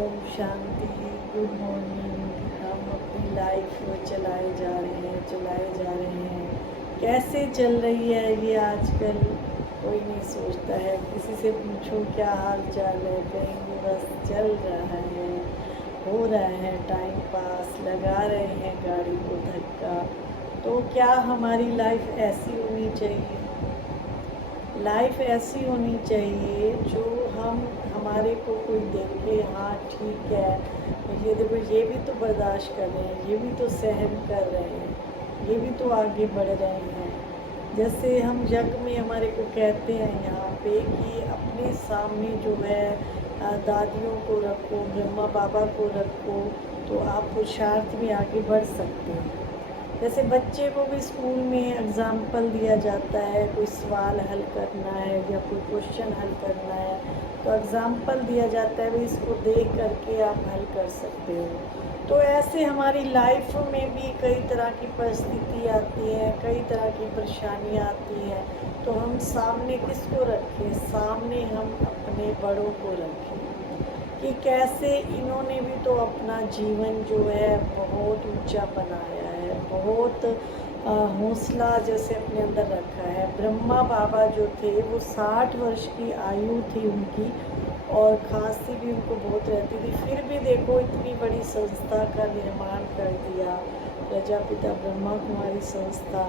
Om Shanti. Good morning. हम अपनी life चलाए जा रहे हैं। कैसे चल रही है ये आजकल कोई नहीं सोचता है। किसी से पूछो क्या हाल चाल है, कहेंगे बस चल रहा है, हो रहा है टाइम पास, लगा रहे हैं गाड़ी को धक्का। तो क्या हमारी लाइफ ऐसी होनी चाहिए? लाइफ ऐसी होनी चाहिए जो हमारे को कोई देखे, हाँ ठीक है, ये देखो ये भी तो बर्दाश्त कर रहे हैं, ये भी तो सहन कर रहे हैं, ये भी तो आगे बढ़ रहे हैं। जैसे हम जग में हमारे को कहते हैं यहाँ पे कि अपने सामने जो है दादियों को रखो, ब्रह्मा बाबा को रखो, तो आप पुरुषार्थ में आगे बढ़ सकते हैं। जैसे बच्चे को भी स्कूल में एग्ज़ाम्पल दिया जाता है, कोई सवाल हल करना है या कोई क्वेश्चन हल करना है तो एग्ज़ाम्पल दिया जाता है, भाई इसको देख करके आप हल कर सकते हो। तो ऐसे हमारी लाइफ में भी कई तरह की परिस्थिति आती है, कई तरह की परेशानियाँ आती हैं, तो हम सामने किसको रखें? सामने हम अपने बड़ों को रखें कि कैसे इन्होंने भी तो अपना जीवन जो है बहुत ऊंचा बनाया है, बहुत हौसला जैसे अपने अंदर रखा है। ब्रह्मा बाबा जो थे वो 60 वर्ष की आयु थी उनकी, और खांसी भी उनको बहुत रहती थी, फिर भी देखो इतनी बड़ी संस्था का निर्माण कर दिया, प्रजापिता ब्रह्मा कुमारी संस्था।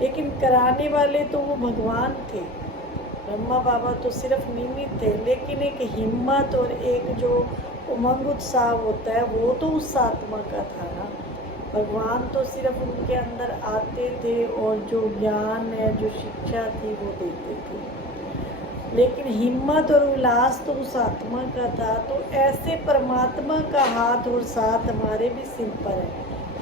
लेकिन कराने वाले तो वो भगवान थे। ब्रह्मा बाबा तो सिर्फ निमित्त थे, लेकिन एक हिम्मत और एक जो उमंग उत्साह होता है वो तो उस आत्मा का था ना। भगवान तो सिर्फ उनके अंदर आते थे और जो ज्ञान है, जो शिक्षा थी वो देते थे, लेकिन हिम्मत और उल्लास तो उस आत्मा का था। तो ऐसे परमात्मा का हाथ और साथ हमारे भी सिर पर है,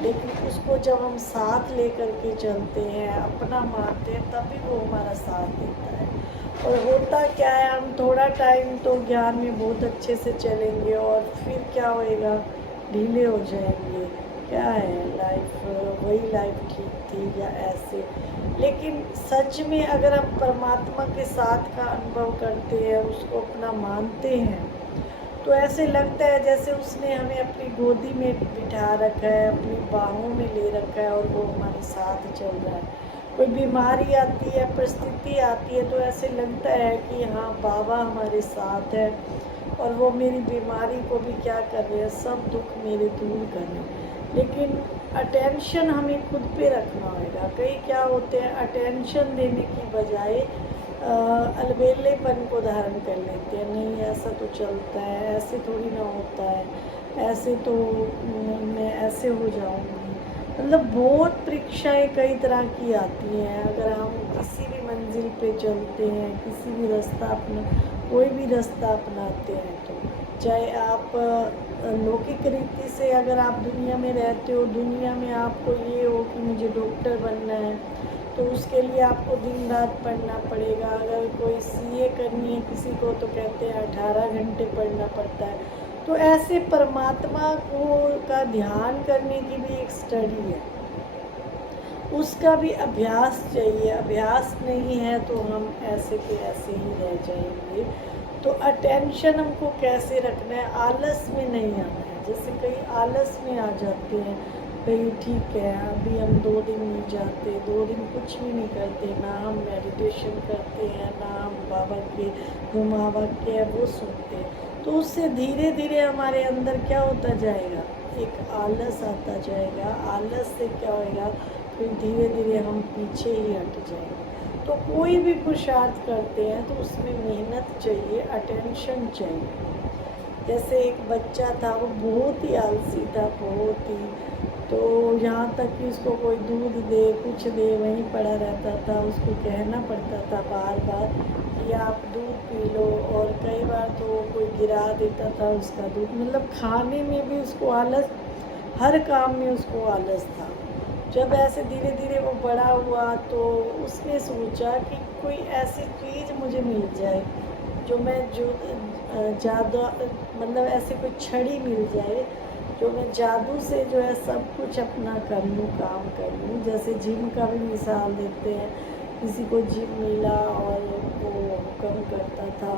लेकिन उसको जब हम साथ लेकर के चलते हैं, अपना मानते हैं, तभी वो हमारा साथ देता है। और होता क्या है, हम थोड़ा टाइम तो ज्ञान में बहुत अच्छे से चलेंगे और फिर क्या होएगा, ढीले हो जाएंगे। क्या है लाइफ, वही लाइफ ठीक थी या ऐसे। लेकिन सच में अगर हम परमात्मा के साथ का अनुभव करते हैं, उसको अपना मानते हैं, तो ऐसे लगता है जैसे उसने हमें अपनी गोदी में बिठा रखा है, अपनी बाहों में ले रखा है और वो हमारे साथ चल रहा है। कोई बीमारी आती है, परिस्थिति आती है, तो ऐसे लगता है कि हाँ बाबा हमारे साथ है और वो मेरी बीमारी को भी क्या कर रहे हैं, सब दुख मेरे दूर कर रहे हैं। लेकिन अटेंशन हमें खुद पे रखना होगा। कई क्या होते हैं, अटेंशन देने की बजाय अलबेलेपन को धारण कर लेते हैं। नहीं ऐसा तो चलता है, ऐसे थोड़ी ना होता है, ऐसे तो मैं ऐसे हो जाऊंगी। मतलब बहुत परीक्षाएं कई तरह की आती हैं। अगर हम किसी भी मंजिल पे चलते हैं, किसी भी रास्ता अपना, कोई भी रास्ता अपनाते हैं, तो चाहे आप लौकिक रीति से अगर आप दुनिया में रहते हो, दुनिया में आपको ये हो कि मुझे डॉक्टर बनना है, तो उसके लिए आपको दिन रात पढ़ना पड़ेगा। अगर कोई सीए करनी है किसी को, तो कहते हैं 18 घंटे पढ़ना पड़ता है। तो ऐसे परमात्मा को का ध्यान करने की भी एक स्टडी है, उसका भी अभ्यास चाहिए। अभ्यास नहीं है तो हम ऐसे के ऐसे ही रह जाएंगे। तो अटेंशन हमको कैसे रखना है, आलस में नहीं आना है। जैसे कई आलस में आ जाते हैं, भाई ठीक है अभी हम 2 दिन नहीं जाते, 2 दिन कुछ भी नहीं करते, ना हम मेडिटेशन करते हैं, ना हम बाबा के जो महावाक्य है वो सुनते हैं, तो उससे धीरे धीरे हमारे अंदर क्या होता जाएगा, एक आलस आता जाएगा। आलस से क्या होएगा, फिर धीरे धीरे हम पीछे ही हट जाएंगे। तो कोई भी पुरुषार्थ करते हैं तो उसमें मेहनत चाहिए, अटेंशन चाहिए। जैसे एक बच्चा था, वो बहुत ही आलसी था, बहुत ही, तो यहाँ तक कि उसको कोई दूध दे, कुछ दे, वहीं पड़ा रहता था। उसको कहना पड़ता था बार बार कि आप दूध पी लो, और कई बार तो कोई गिरा देता था उसका दूध। मतलब खाने में भी उसको आलस, हर काम में उसको आलस था। जब ऐसे धीरे धीरे वो बड़ा हुआ तो उसने सोचा कि कोई ऐसी चीज़ मुझे मिल जाए जो मैं जो ज़्यादा, मतलब ऐसे कोई छड़ी मिल जाए जो मैं जादू से जो है सब कुछ अपना कर लूँ, काम कर लूँ। जैसे जिम का भी मिसाल देते हैं, किसी को जिम मिला और वो हुक्म करता था,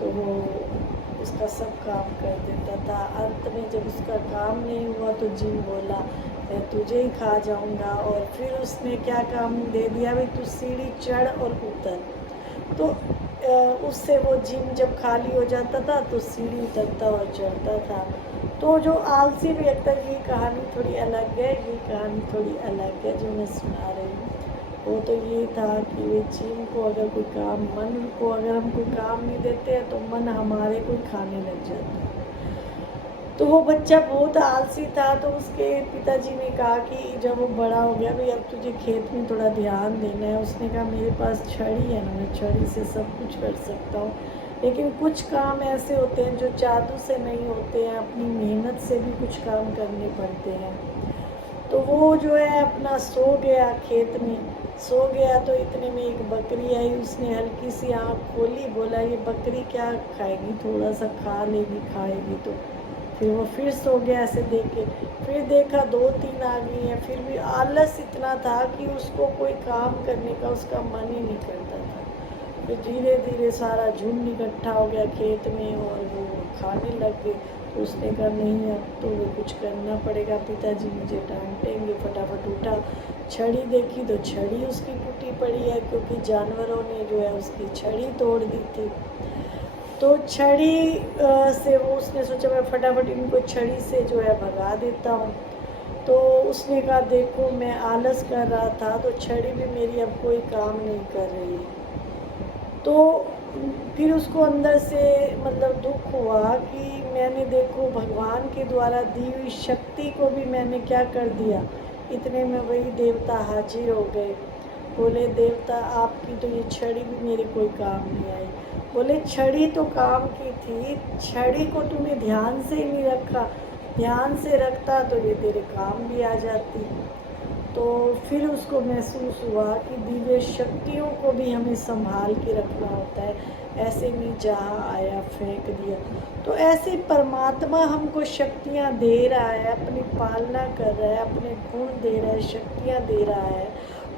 तो वो उसका सब काम कर देता था। अंत में जब उसका काम नहीं हुआ तो जिन बोला मैं तुझे ही खा जाऊंगा, और फिर उसने क्या काम दे दिया, भाई तू सीढ़ी चढ़ और उतर। तो उससे वो जिम जब खाली हो जाता था तो सीढ़ी उतरता और चढ़ता था। तो जो आलसी व्यक्ति, ये कहानी थोड़ी अलग है, ये कहानी थोड़ी अलग है जो मैं सुना रही हूँ। वो तो ये था कि वे जिम को अगर कोई काम, मन को अगर हम कोई काम नहीं देते हैं तो मन हमारे को खाने लग जाता है। तो वो बच्चा बहुत आलसी था, तो उसके पिताजी ने कहा कि जब वो बड़ा हो गया, भाई अब तुझे खेत में थोड़ा ध्यान देना है। उसने कहा मेरे पास छड़ी है ना, मैं छड़ी से सब कुछ कर सकता हूँ, लेकिन कुछ काम ऐसे होते हैं जो जादू से नहीं होते हैं, अपनी मेहनत से भी कुछ काम करने पड़ते हैं। तो वो जो है अपना सो गया, खेत में सो गया। तो इतने में एक बकरी आई, उसने हल्की सी आँख खोली, बोला ये बकरी क्या खाएगी, थोड़ा सा खा लेगी, खाएगी। तो फिर वो फिर सो गया ऐसे देख के। फिर देखा 2-3 आ गई हैं, फिर भी आलस इतना था कि उसको कोई काम करने का उसका मन ही नहीं करता था। फिर धीरे धीरे सारा झुंड इकट्ठा हो गया खेत में और वो खाने लग गए। तो उसने कहा नहीं, अब तो वो कुछ करना पड़ेगा, पिताजी मुझे डांटेंगे। फटाफट उठा, छड़ी देखी तो छड़ी उसकी टूटी पड़ी है, क्योंकि जानवरों ने जो है उसकी छड़ी तोड़ दी थी। तो छड़ी से वो उसने सोचा मैं फटाफट इनको छड़ी से जो है भगा देता हूँ। तो उसने कहा देखो मैं आलस कर रहा था तो छड़ी भी मेरी अब कोई काम नहीं कर रही है। तो फिर उसको अंदर से मतलब दुख हुआ कि मैंने देखो भगवान के द्वारा दी हुई शक्ति को भी मैंने क्या कर दिया। इतने में वही देवता हाजिर हो गए। बोले देवता आपकी तो ये छड़ी भी मेरे कोई काम नहीं आई। बोले छड़ी तो काम की थी, छड़ी को तूने ध्यान से ही नहीं रखा, ध्यान से रखता तो ये तेरे काम भी आ जाती। तो फिर उसको महसूस हुआ कि दिव्य शक्तियों को भी हमें संभाल के रखना होता है, ऐसे नहीं जहाँ आया फेंक दिया। तो ऐसे परमात्मा हमको शक्तियाँ दे रहा है, अपनी पालना कर रहा है, अपने गुण दे रहा है, शक्तियाँ दे रहा है।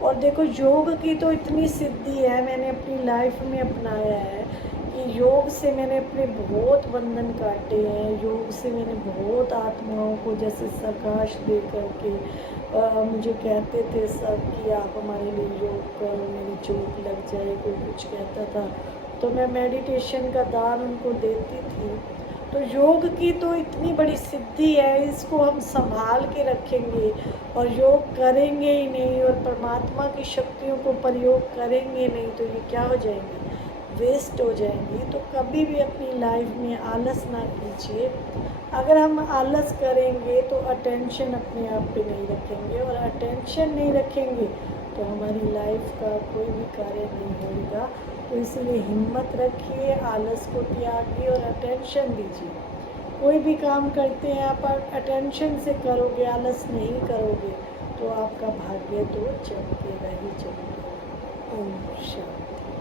और देखो योग की तो इतनी सिद्धि है, मैंने अपनी लाइफ में अपनाया है कि योग से मैंने अपने बहुत बंधन काटे हैं। योग से मैंने बहुत आत्माओं को जैसे प्रकाश दे करके मुझे कहते थे सब कि आप हमारे लिए योग करो, मेरी चोट लग जाए, कोई कुछ कहता था तो मैं मेडिटेशन का दान उनको देती थी। तो योग की तो इतनी बड़ी सिद्धि है, इसको हम संभाल के रखेंगे और योग करेंगे ही नहीं और परमात्मा की शक्तियों को प्रयोग करेंगे नहीं तो ये क्या हो जाएंगी, वेस्ट हो जाएंगी। तो कभी भी अपनी लाइफ में आलस ना कीजिए। अगर हम आलस करेंगे तो अटेंशन अपने आप पे नहीं रखेंगे, और अटेंशन नहीं रखेंगे तो हमारी लाइफ का कोई भी कार्य नहीं होगा। तो इसलिए हिम्मत रखिए, आलस को त्यागिए और अटेंशन दीजिए। कोई भी काम करते हैं आप अटेंशन से करोगे, आलस नहीं करोगे तो आपका भाग्य तो चमकेगा ही चमकेगा। ओम शांति।